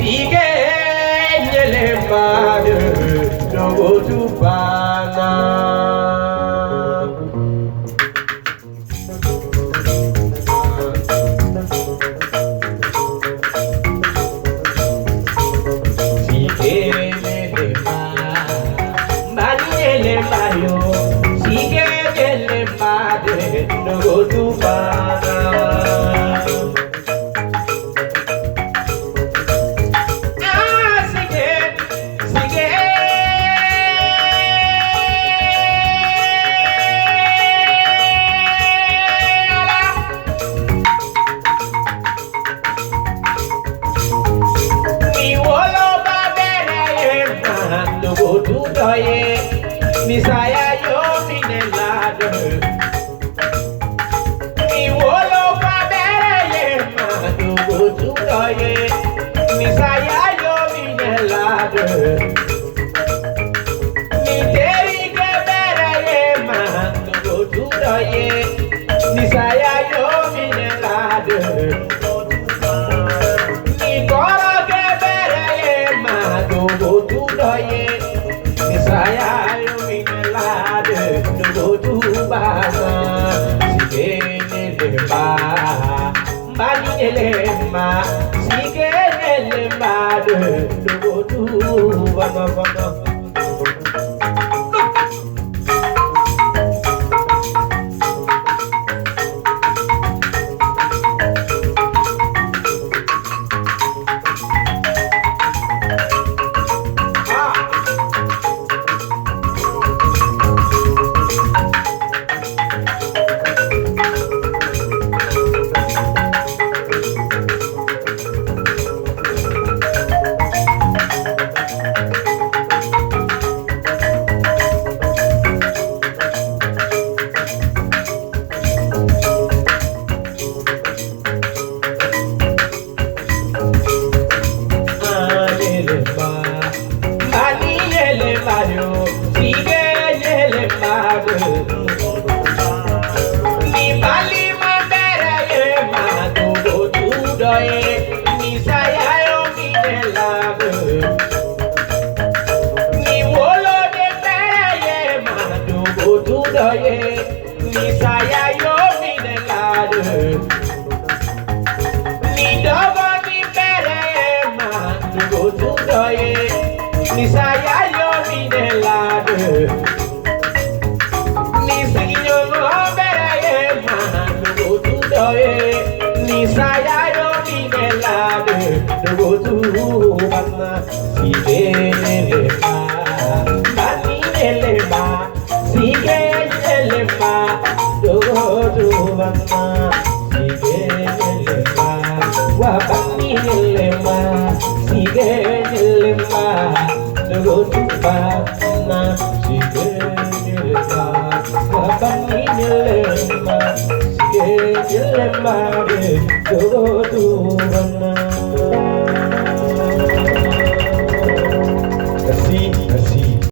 Sige nyele madu logo tubana. Sige nyele madu nyele mayo. Sige nyele madu logo tubana. Misaya yo minelado mi wolo fa bere ma do tu doye Misaya yo minelado mi teri ke bere ma do tu doye Misaya yo minelado mi koro ke bere ma do tu doye Misaya go to Bana, Sigelema, Banilema, Sigelema, go to Bana. Misaya yo minelado ni dogo ni bere ma go to doye Misaya yo minelado ni sinyo bere ma go to doye Misaya yo minelado go to bana Sigelema Dogotubana Sigelema Wabanilema Sigelema Dogotubana